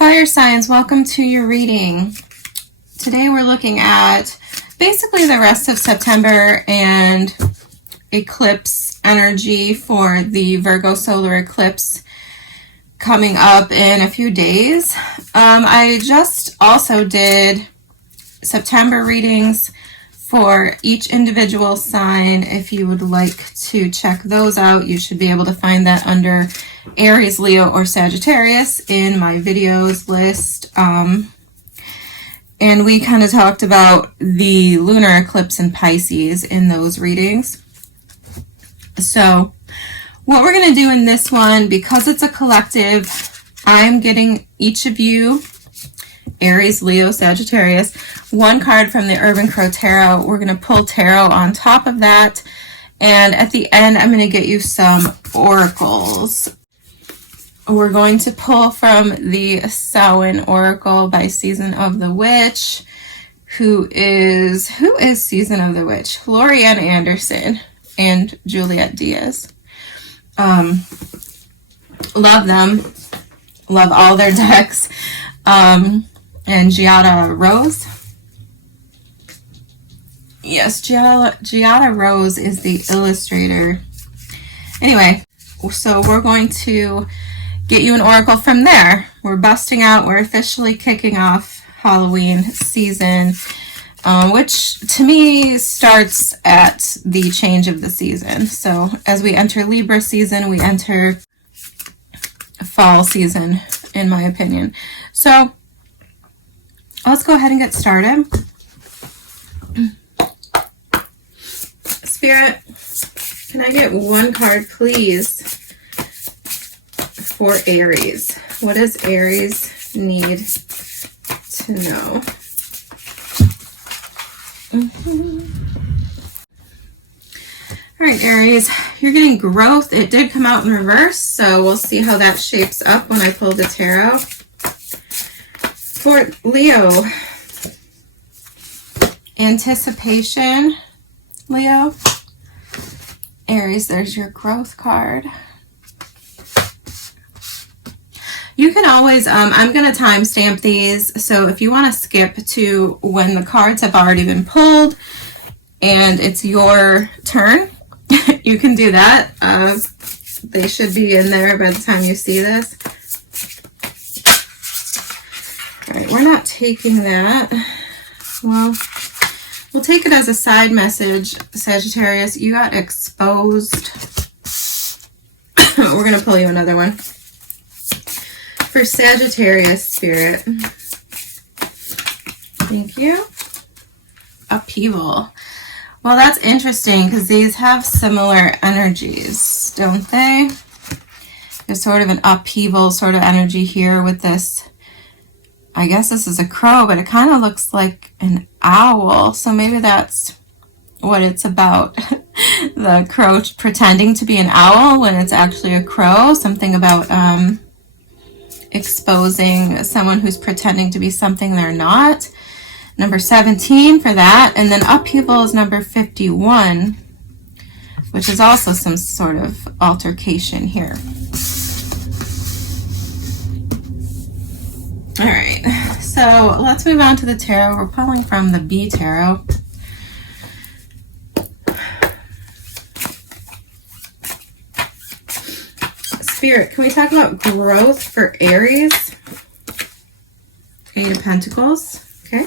Fire signs, welcome to your reading. Today we're looking at basically the rest of September and eclipse energy for the Virgo solar eclipse coming up in a few days. I just also did September readings for each individual sign. If you would like to check those out, you should be able to find that under Aries, Leo, or Sagittarius in my videos list. And we kind of talked about the lunar eclipse in Pisces in those readings. So what we're going to do in this one, because it's a collective, I'm getting each of you, Aries, Leo, Sagittarius, one card from the Urban Crow Tarot. We're going to pull tarot on top of that. And at the end, I'm going to get you some oracles. We're going to pull from the Samhain Oracle by Season of the Witch. Who is Season of the Witch? Lorianne Anderson and Juliet Diaz. Love them. Love all their decks. And Giada Rose. Yes, Giada Rose is the illustrator. Anyway, so we're going to get you an oracle from there. We're busting out. We're officially kicking off Halloween season, which to me starts at the change of the season. So as we enter Libra season, we enter fall season, in my opinion. So let's go ahead and get started. Spirit, can I get one card, please, for Aries? What does Aries need to know? All right, Aries, you're getting growth. It did come out in reverse, so we'll see how that shapes up when I pull the tarot. For Leo, anticipation, Leo. Aries, there's your growth card. You can always, I'm going to timestamp these, so if you want to skip to when the cards have already been pulled and it's your turn, you can do that. They should be in there by the time you see this. All right, we're not taking that. Well, we'll take it as a side message, Sagittarius. You got exposed. We're going to pull you another one. For Sagittarius, Spirit. Thank you. Upheaval. Well, that's interesting because these have similar energies, don't they? There's sort of an upheaval sort of energy here with this. I guess this is a crow, but it kind of looks like an owl. So maybe that's what it's about. The crow pretending to be an owl when it's actually a crow. Something about exposing someone who's pretending to be something they're not. Number 17 for that. And then upheaval is number 51, which is also some sort of altercation here. All right, so let's move on to the tarot. We're pulling from the B Tarot. Spirit, can we talk about growth for Aries? Eight of Pentacles, okay.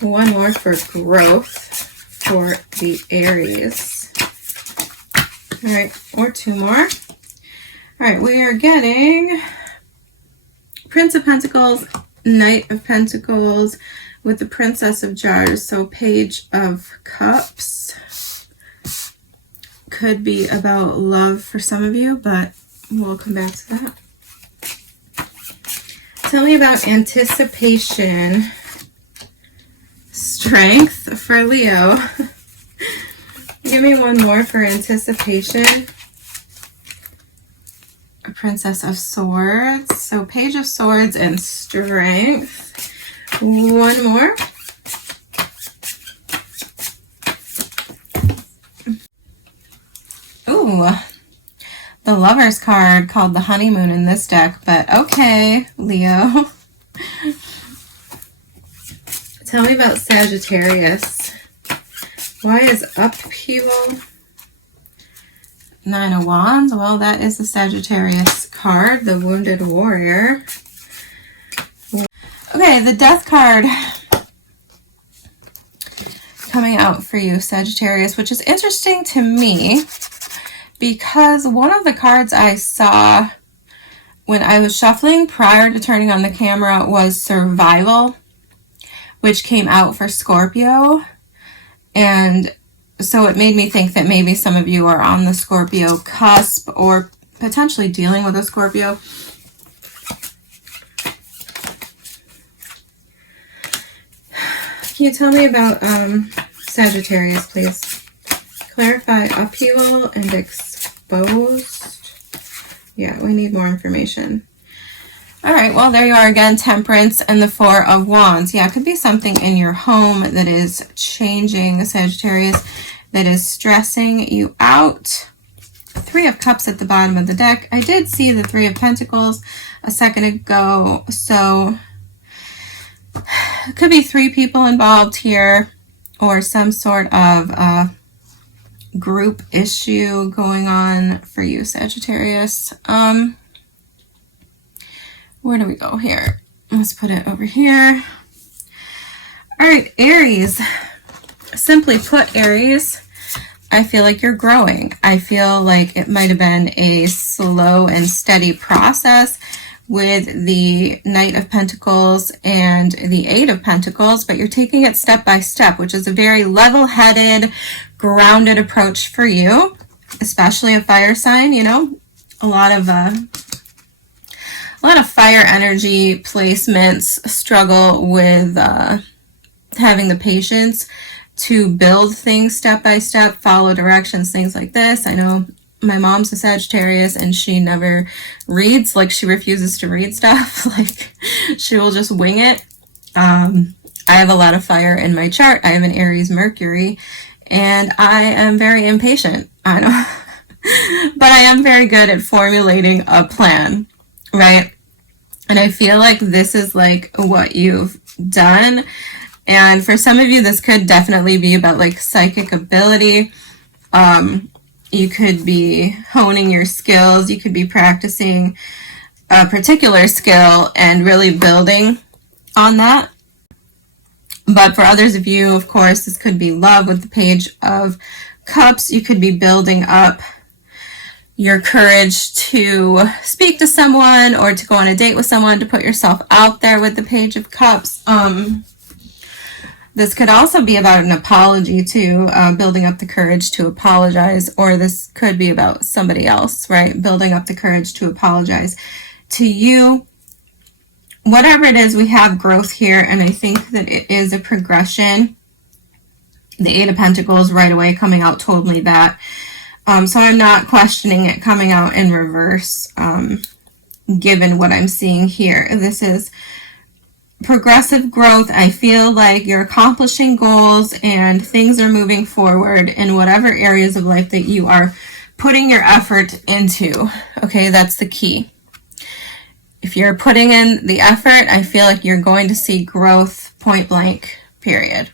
One more for growth for the Aries. All right, or two more. All right, we are getting Prince of Pentacles, Knight of Pentacles with the Princess of Jars. So Page of Cups. Could be about love for some of you, but we'll come back to that. Tell me about anticipation. Strength for Leo. Give me one more for anticipation. A Princess of Swords. So Page of Swords and Strength. One more. Ooh. the Lovers card called the Honeymoon in this deck, but okay, Leo. Tell me about Sagittarius. Why is upheaval? Nine of Wands. Well, that is the Sagittarius card, the Wounded Warrior. Okay, the Death card coming out for you, Sagittarius, which is interesting to me because one of the cards I saw when I was shuffling prior to turning on the camera was Survival, which came out for Scorpio. And so it made me think that maybe some of you are on the Scorpio cusp or potentially dealing with a Scorpio. Can you tell me about Sagittarius, please? Clarify upheaval and exposed. Yeah, we need more information. All right, well, there you are again, Temperance and the Four of Wands. Yeah, it could be something in your home that is changing, Sagittarius, that is stressing you out. Three of Cups at the bottom of the deck. I did see the Three of Pentacles a second ago, so it could be three people involved here or some sort of group issue going on for you, Sagittarius. Where do we go here? Let's put it over here. All right, Aries. Simply put, Aries, I feel like you're growing. I feel like it might have been a slow and steady process with the Knight of Pentacles and the Eight of Pentacles, but you're taking it step by step, which is a very level-headed, grounded approach for you, especially a fire sign. You know, a lot of fire energy placements struggle with having the patience to build things step by step, follow directions, things like this. I know my mom's a Sagittarius and she never reads, like she refuses to read stuff. Like she will just wing it. I have a lot of fire in my chart. I have an Aries Mercury and I am very impatient. I know, but I am very good at formulating a plan, right? And I feel like this is like what you've done. And for some of you, this could definitely be about like psychic ability. You could be honing your skills. You could be practicing a particular skill and really building on that. But for others of you, of course, this could be love with the Page of Cups. You could be building up your courage to speak to someone or to go on a date with someone, to put yourself out there with the Page of Cups. This could also be about an apology too, building up the courage to apologize, or this could be about somebody else, right? Building up the courage to apologize to you. Whatever it is, we have growth here, and I think that it is a progression. The Eight of Pentacles right away coming out told me that. So I'm not questioning it coming out in reverse, given what I'm seeing here. This is progressive growth. I feel like you're accomplishing goals and things are moving forward in whatever areas of life that you are putting your effort into. Okay, that's the key. If you're putting in the effort, I feel like you're going to see growth, point blank, period.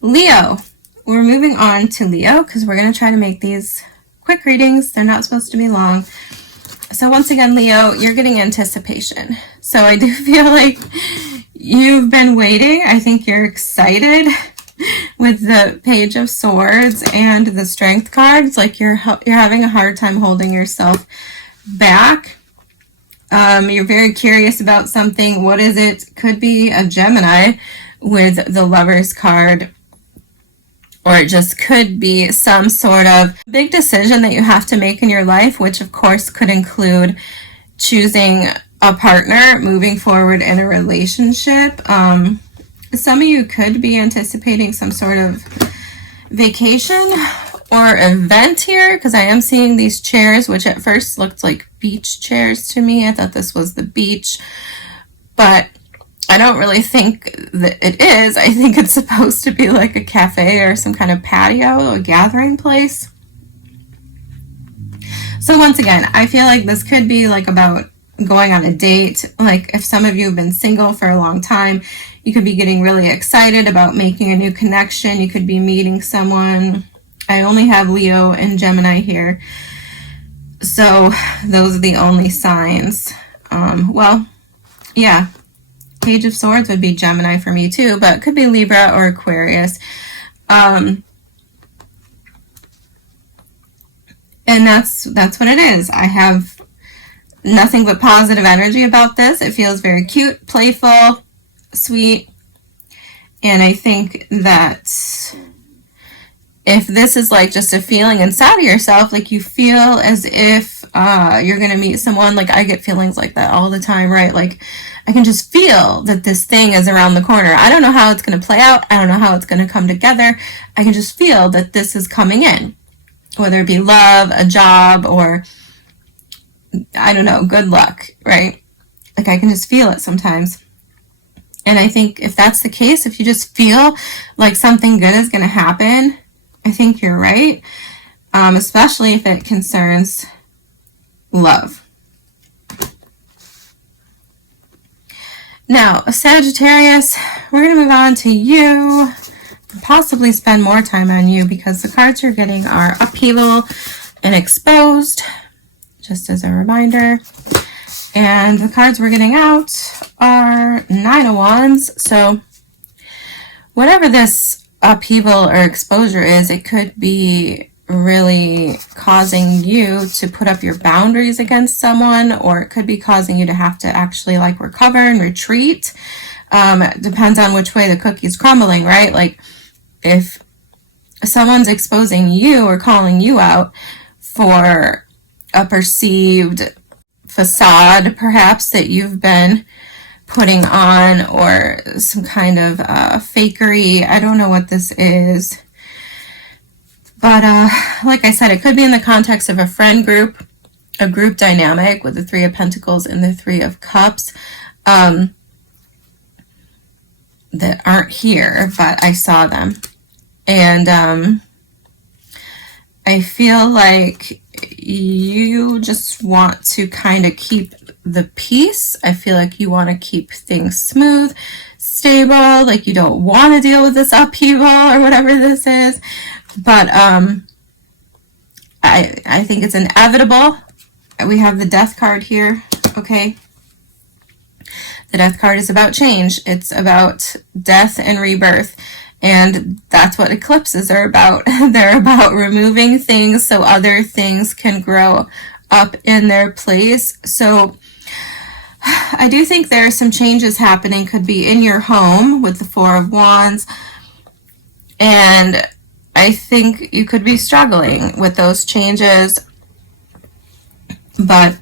Leo. We're moving on to Leo because we're going to try to make these quick readings. They're not supposed to be long. So once again, Leo, you're getting anticipation. So I do feel like you've been waiting. I think you're excited with the Page of Swords and the Strength cards. Like you're having a hard time holding yourself back. You're very curious about something. What is it? Could be a Gemini with the Lovers card. Or it just could be some sort of big decision that you have to make in your life, which of course could include choosing a partner, moving forward in a relationship. Some of you could be anticipating some sort of vacation or event here, because I am seeing these chairs, which at first looked like beach chairs to me. I thought this was the beach, but I don't really think that it is. I think it's supposed to be like a cafe or some kind of patio, a gathering place. So once again, I feel like this could be like about going on a date. Like if some of you have been single for a long time, you could be getting really excited about making a new connection. You could be meeting someone. I only have Leo and Gemini here, so those are the only signs. Well, yeah, Page of Swords would be Gemini for me too, but it could be Libra or Aquarius. And that's what it is. I have nothing but positive energy about this. It feels very cute, playful, sweet. And I think that if this is like just a feeling inside of yourself, like you feel as if you're going to meet someone, like I get feelings like that all the time, right? Like I can just feel that this thing is around the corner. I don't know how it's going to play out. I don't know how it's going to come together. I can just feel that this is coming in, whether it be love, a job, or I don't know, good luck, right? Like I can just feel it sometimes. And I think if that's the case, if you just feel like something good is going to happen, I think you're right, especially if it concerns love. Now, Sagittarius, we're going to move on to you, possibly spend more time on you because the cards you're getting are upheaval and exposed, just as a reminder. And the cards we're getting out are Nine of Wands. So whatever this upheaval or exposure is, it could be really causing you to put up your boundaries against someone, or it could be causing you to have to actually like recover and retreat. It depends on which way the cookie's crumbling, right? Like if someone's exposing you or calling you out for a perceived facade perhaps that you've been putting on, or some kind of fakery. I don't know what this is, but like I said, it could be in the context of a friend group, a group dynamic with the Three of Pentacles and the Three of Cups that aren't here, but I saw them. And I feel like you just want to kind of keep the peace. I feel like you want to keep things smooth, stable, like you don't want to deal with this upheaval or whatever this is. But I think it's inevitable. We have the Death card here, okay? The Death card is about change. It's about death and rebirth. And that's what eclipses are about. They're about removing things so other things can grow up in their place. So I do think there are some changes happening. Could be in your home with the Four of Wands. And I think you could be struggling with those changes. But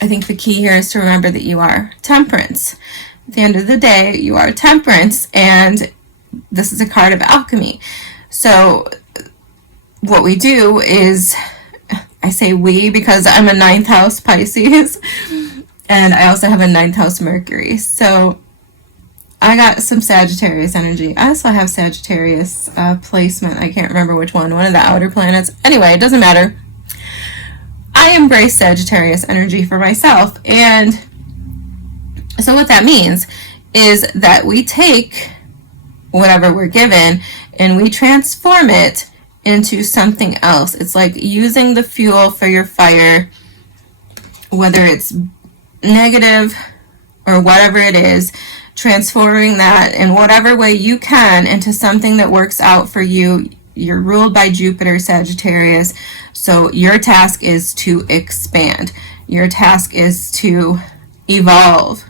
I think the key here is to remember that you are Temperance. At the end of the day, you are Temperance, and this is a card of alchemy. So what we do is, I say we because I'm a 9th house Pisces, and I also have a 9th house Mercury. So I got some Sagittarius energy. I also have Sagittarius placement. I can't remember which one of the outer planets. Anyway, it doesn't matter. I embrace Sagittarius energy for myself, and so what that means is that we take whatever we're given and we transform it into something else. It's like using the fuel for your fire, whether it's negative or whatever it is, transforming that in whatever way you can into something that works out for you. You're ruled by Jupiter, Sagittarius, so your task is to expand. Your task is to evolve,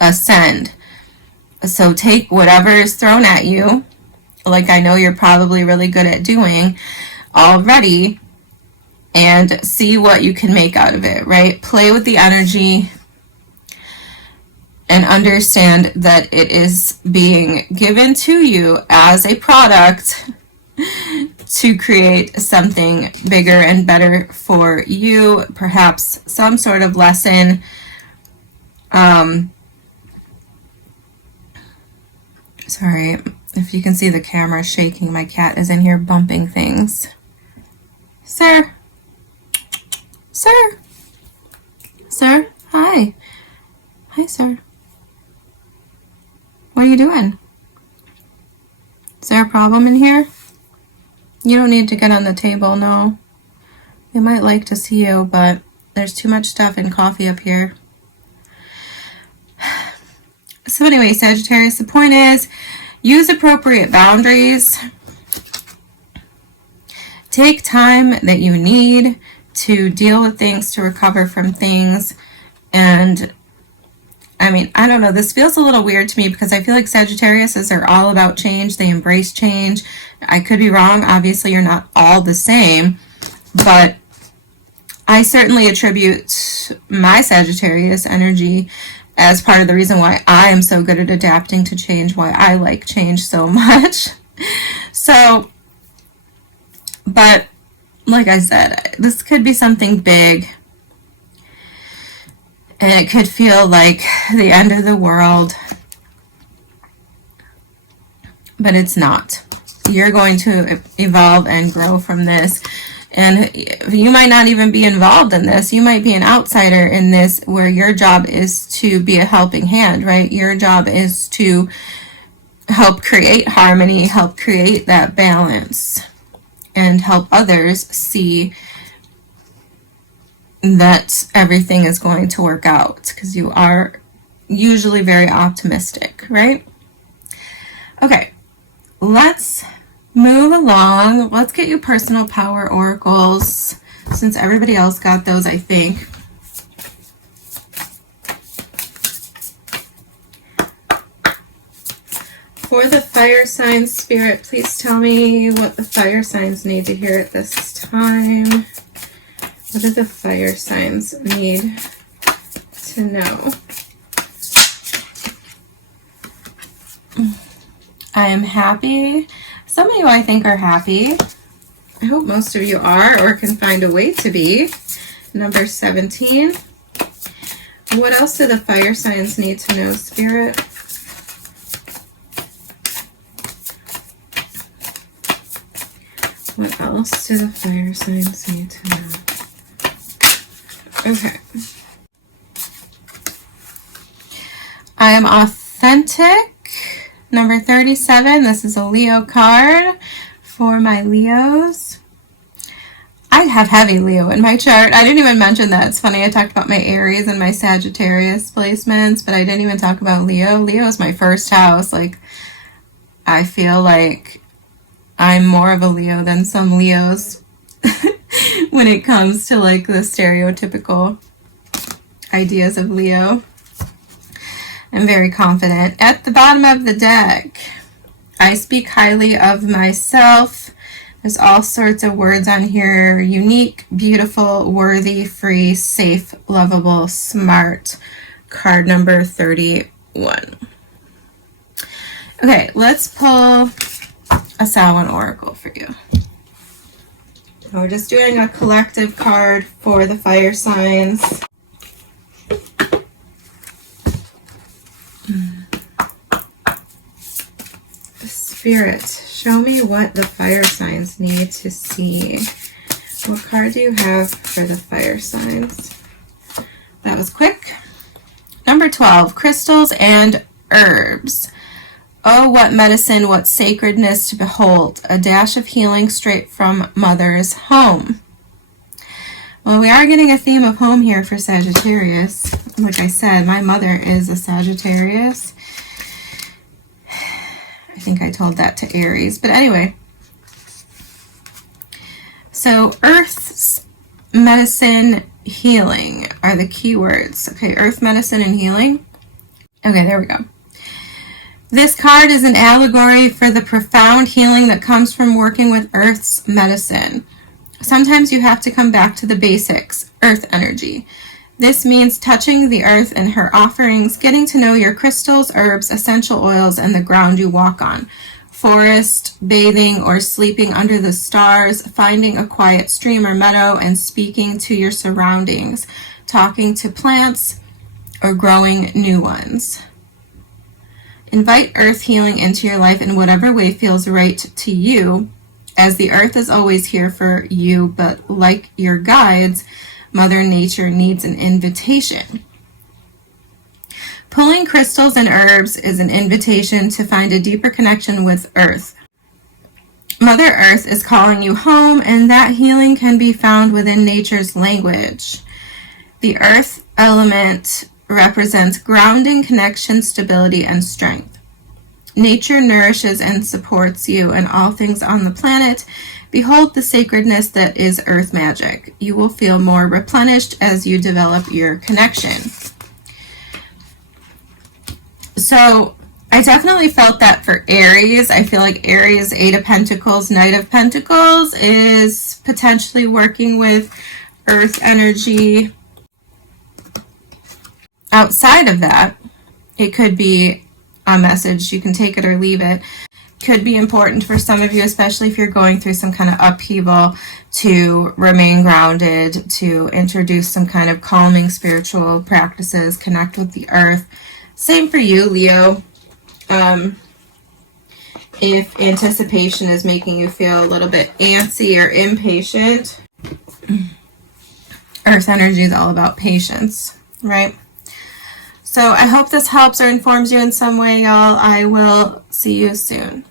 ascend. So take whatever is thrown at you, like I know you're probably really good at doing already, and see what you can make out of it, right? Play with the energy and understand that it is being given to you as a product to create something bigger and better for you, perhaps some sort of lesson. Sorry, if you can see the camera shaking, my cat is in here bumping things. Sir, Sir? Sir? Hi. Hi, sir. What are you doing? Is there a problem in here? You don't need to get on the table, no. They might like to see you, but there's too much stuff and coffee up here. So anyway, Sagittarius, the point is, use appropriate boundaries. Take time that you need to deal with things, to recover from things. And I mean, I don't know, this feels a little weird to me because I feel like Sagittarius are all about change. They embrace change. I could be wrong. Obviously, you're not all the same, but I certainly attribute my Sagittarius energy as part of the reason why I am so good at adapting to change, why I like change so much. So, but like I said, this could be something big, and it could feel like the end of the world, but it's not. You're going to evolve and grow from this. And you might not even be involved in this. You might be an outsider in this, where your job is to be a helping hand, right? Your job is to help create harmony, help create that balance, and help others see that everything is going to work out, because you are usually very optimistic, right? Okay, let's move along. Let's get you personal power oracles, since everybody else got those, I think. For the fire sign spirit, please tell me what the fire signs need to hear at this time. What do the fire signs need to know? I am happy. Some of you, I think, are happy. I hope most of you are, or can find a way to be. Number 17. What else do the fire signs need to know, Spirit? What else do the fire signs need to know? Okay. I am authentic. Number 37, this is a Leo card for my Leos. I have heavy Leo in my chart. I didn't even mention that. It's funny, I talked about my Aries and my Sagittarius placements, but I didn't even talk about Leo. Leo is my first house. Like, I feel like I'm more of a Leo than some Leos when it comes to like the stereotypical ideas of Leo. I'm very confident. At the bottom of the deck, I speak highly of myself. There's all sorts of words on here. Unique, beautiful, worthy, free, safe, lovable, smart. Card number 31. Okay, let's pull a Samhain Oracle for you. We're just doing a collective card for the fire signs. Spirit, show me what the fire signs need to see. What card do you have for the fire signs? That was quick. Number 12, crystals and herbs. Oh, what medicine, what sacredness to behold. A dash of healing straight from mother's home. Well, we are getting a theme of home here for Sagittarius. Like I said, my mother is a Sagittarius. I think I told that to Aries, but anyway. So earth's medicine, healing are the key words. Okay, earth medicine and healing. Okay, there we go. This card is an allegory for the profound healing that comes from working with earth's medicine. Sometimes you have to come back to the basics, earth energy. This means touching the earth and her offerings, getting to know your crystals, herbs, essential oils, and the ground you walk on. Forest, bathing, or sleeping under the stars, finding a quiet stream or meadow, and speaking to your surroundings, talking to plants, or growing new ones. Invite earth healing into your life in whatever way feels right to you, as the earth is always here for you, but like your guides, Mother Nature needs an invitation. Pulling crystals and herbs is an invitation to find a deeper connection with Earth. Mother Earth is calling you home, and that healing can be found within nature's language. The Earth element represents grounding, connection, stability, and strength. Nature nourishes and supports you and all things on the planet. Behold the sacredness that is Earth magic. You will feel more replenished as you develop your connection. So I definitely felt that for Aries. I feel like Aries, 8 of Pentacles, Knight of Pentacles is potentially working with Earth energy. Outside of that, it could be a message. You can take it or leave it. Could be important for some of you, especially if you're going through some kind of upheaval, to remain grounded, to introduce some kind of calming spiritual practices, connect with the earth. Same for you, Leo. If anticipation is making you feel a little bit antsy or impatient, earth energy is all about patience, right? So I hope this helps or informs you in some way, y'all. I will see you soon.